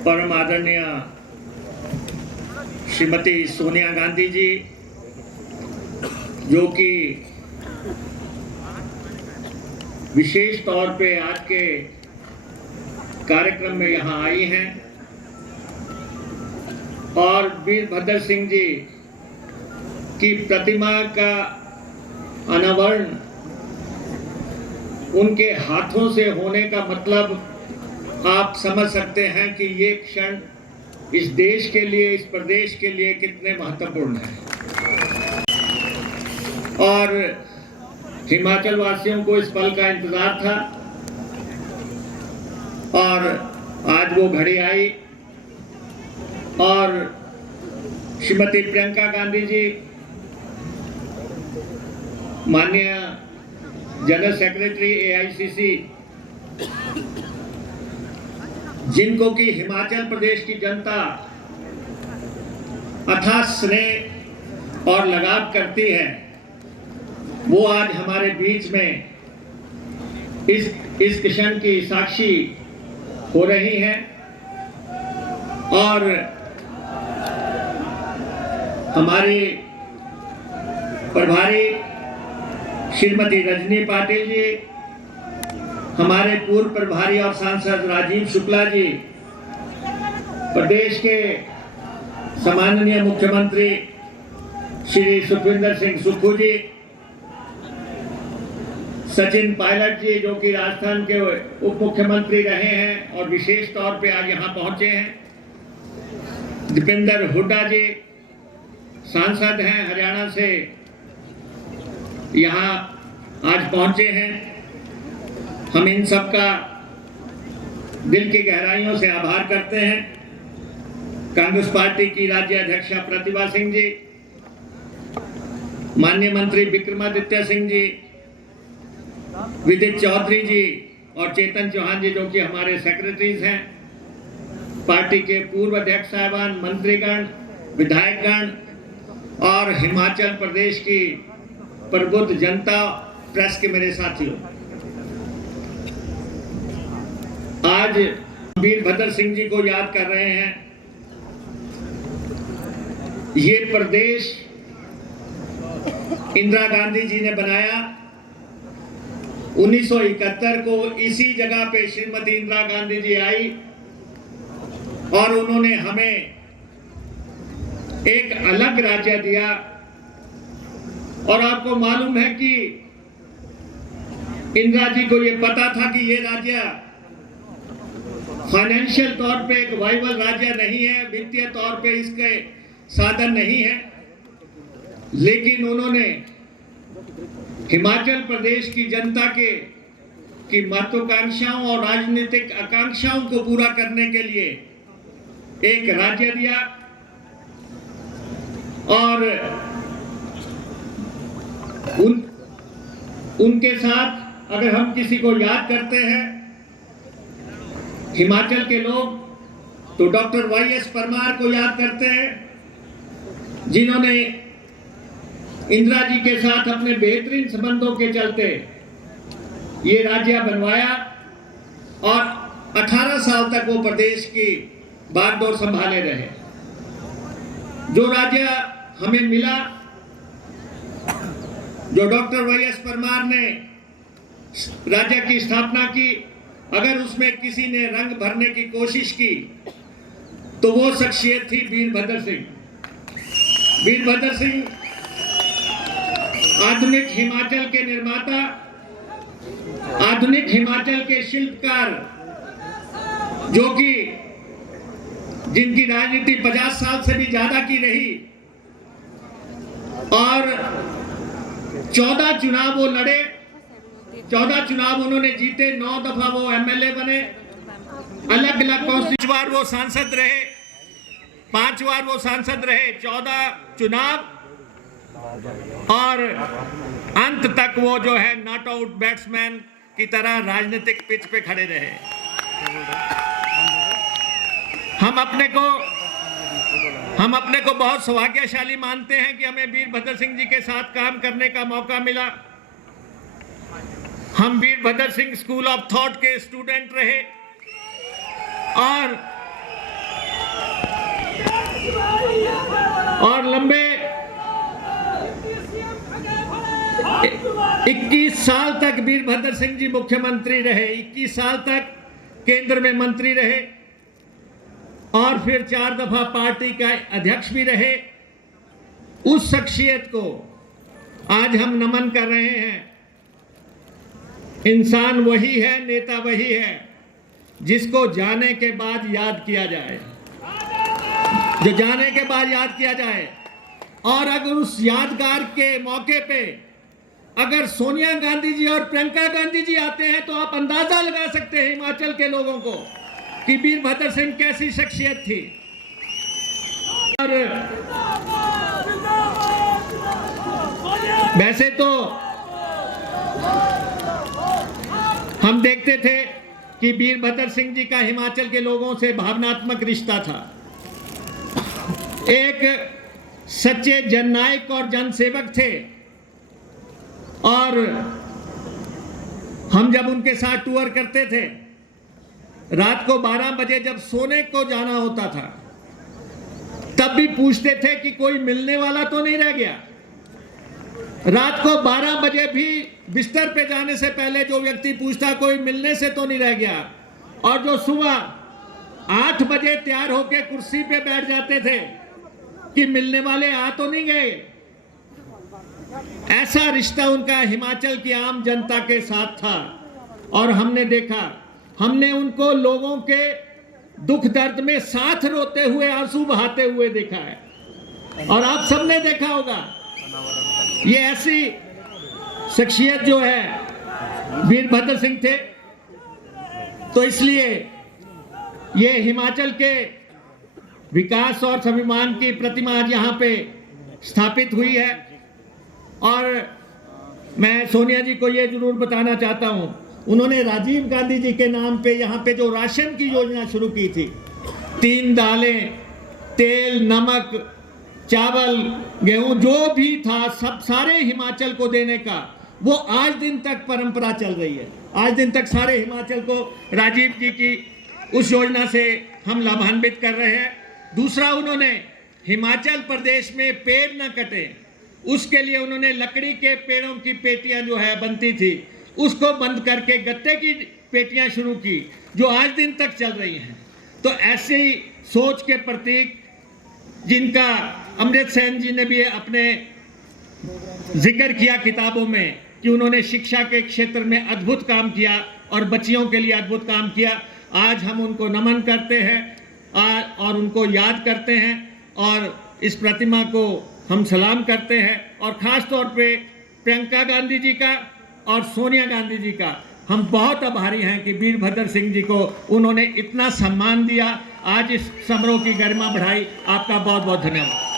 परम आदरणीय श्रीमती सोनिया गांधी जी, जो कि विशेष तौर पे आज के कार्यक्रम में यहाँ आई हैं, और वीरभद्र सिंह जी की प्रतिमा का अनावरण उनके हाथों से होने का मतलब आप समझ सकते हैं कि ये क्षण इस देश के लिए, इस प्रदेश के लिए कितने महत्वपूर्ण है। और हिमाचल वासियों को इस पल का इंतजार था और आज वो घड़ी आई और श्रीमती प्रियंका गांधी जी, माननीय जनरल सेक्रेटरी AICC, जिनको कि हिमाचल प्रदेश की जनता अथाह स्नेह और लगाव करती है, वो आज हमारे बीच में इस क्षण की साक्षी हो रही हैं। और हमारी प्रभारी श्रीमती रजनी पाटिल जी, हमारे पूर्व प्रभारी और सांसद राजीव शुक्ला जी, प्रदेश के सम्माननीय मुख्यमंत्री श्री सुखविंदर सिंह सुक्खू जी, सचिन पायलट जी, जो कि राजस्थान के उप मुख्यमंत्री रहे हैं और विशेष तौर पे आज यहाँ पहुंचे हैं, दीपेंद्र हुड्डा जी, सांसद हैं हरियाणा से, यहाँ आज पहुंचे हैं। हम इन सब का दिल की गहराइयों से आभार करते हैं। कांग्रेस पार्टी की राज्य अध्यक्षा प्रतिभा सिंह जी, माननीय मंत्री विक्रमादित्य सिंह जी, विदित चौधरी जी और चेतन चौहान जी, जो कि हमारे सेक्रेटरीज हैं, पार्टी के पूर्व अध्यक्ष साहिबान, मंत्रीगण, विधायकगण और हिमाचल प्रदेश की प्रबुद्ध जनता, प्रेस के मेरे साथियों, आज वीरभद्र सिंह जी को याद कर रहे हैं। ये प्रदेश इंदिरा गांधी जी ने बनाया। 1971 को इसी जगह पे श्रीमती इंदिरा गांधी जी आई और उन्होंने हमें एक अलग राज्य दिया। और आपको मालूम है कि इंदिरा जी को यह पता था कि ये राज्य फाइनेंशियल तौर पे एक वाइबल राज्य नहीं है, वित्तीय तौर पे इसके साधन नहीं है, लेकिन उन्होंने हिमाचल प्रदेश की जनता की महत्वाकांक्षाओं और राजनीतिक आकांक्षाओं को पूरा करने के लिए एक राज्य दिया। और उनके साथ अगर हम किसी को याद करते हैं हिमाचल के लोग, तो डॉक्टर YS परमार को याद करते हैं, जिन्होंने इंदिरा जी के साथ अपने बेहतरीन संबंधों के चलते ये राज्य बनवाया और 18 साल तक वो प्रदेश की बागडोर संभाले रहे। जो राज्य हमें मिला, जो डॉक्टर YS परमार ने राज्य की स्थापना की, अगर उसमें किसी ने रंग भरने की कोशिश की तो वो शख्सियत थी वीरभद्र सिंह। वीरभद्र सिंह आधुनिक हिमाचल के निर्माता, आधुनिक हिमाचल के शिल्पकार, जो कि जिनकी राजनीति 50 साल से भी ज्यादा की रही और 14 चुनाव वो लड़े, 14 चुनाव उन्होंने जीते, 9 दफा वो MLA बने, अलग अलग कॉन्स्टिट्यूंसी, 5 बार वो सांसद रहे, 5 बार वो सांसद रहे, 14 चुनाव, और अंत तक वो जो है नॉट आउट बैट्समैन की तरह राजनीतिक पिच पे खड़े रहे। हम अपने को बहुत सौभाग्यशाली मानते हैं कि हमें वीरभद्र सिंह जी के साथ काम करने का मौका मिला। हम Virbhadra Singh school of thought के स्टूडेंट रहे और और लंबे 21 साल तक वीरभद्र सिंह जी मुख्यमंत्री रहे, 21 साल तक केंद्र में मंत्री रहे और फिर 4 दफा पार्टी का अध्यक्ष भी रहे। उस शख्सियत को आज हम नमन कर रहे हैं। इंसान वही है, नेता वही है जिसको जाने के बाद याद किया जाए, जो जाने के बाद याद किया जाए। और अगर उस यादगार के मौके पे अगर सोनिया गांधी जी और प्रियंका गांधी जी आते हैं तो आप अंदाजा लगा सकते हैं हिमाचल के लोगों को कि वीरभद्र सिंह कैसी शख्सियत थी। और वैसे तो हम देखते थे कि वीरभद्र सिंह जी का हिमाचल के लोगों से भावनात्मक रिश्ता था। एक सच्चे जननायक और जनसेवक थे और हम जब उनके साथ टूर करते थे, रात को 12 बजे जब सोने को जाना होता था तब भी पूछते थे कि कोई मिलने वाला तो नहीं रह गया। रात को 12 बजे भी बिस्तर पे जाने से पहले जो व्यक्ति पूछता कोई मिलने से तो नहीं रह गया, और जो सुबह 8 बजे तैयार होकर कुर्सी पे बैठ जाते थे कि मिलने वाले आ तो नहीं गए। ऐसा रिश्ता उनका हिमाचल की आम जनता के साथ था। और हमने देखा, हमने उनको लोगों के दुख दर्द में साथ रोते हुए, आंसू बहाते हुए देखा है। और आप सबने देखा होगा, ये ऐसी शख्सियत जो है वीरभद्र सिंह थे। तो इसलिए ये हिमाचल के विकास और स्वाभिमान की प्रतिमा आज यहाँ पे स्थापित हुई है। और मैं सोनिया जी को ये जरूर बताना चाहता हूँ, उन्होंने राजीव गांधी जी के नाम पे यहाँ पे जो राशन की योजना शुरू की थी, 3 दालें, तेल, नमक, चावल, गेहूं, जो भी था सब सारे हिमाचल को देने का, वो आज दिन तक परंपरा चल रही है। आज दिन तक सारे हिमाचल को राजीव जी की उस योजना से हम लाभान्वित कर रहे हैं। दूसरा, उन्होंने हिमाचल प्रदेश में पेड़ न कटे, उसके लिए उन्होंने लकड़ी के पेड़ों की पेटियां जो है बनती थी उसको बंद करके गत्ते की पेटियां शुरू की, जो आज दिन तक चल रही हैं। तो ऐसे ही सोच के प्रतीक जिनका अमृत सेन जी ने भी अपने जिक्र किया किताबों में कि उन्होंने शिक्षा के क्षेत्र में अद्भुत काम किया और बच्चियों के लिए अद्भुत काम किया, आज हम उनको नमन करते हैं और उनको याद करते हैं और इस प्रतिमा को हम सलाम करते हैं। और ख़ास तौर पे प्रियंका गांधी जी का और सोनिया गांधी जी का हम बहुत आभारी हैं कि वीरभद्र सिंह जी को उन्होंने इतना सम्मान दिया, आज इस समारोह की गरिमा बढ़ाई। आपका बहुत बहुत धन्यवाद।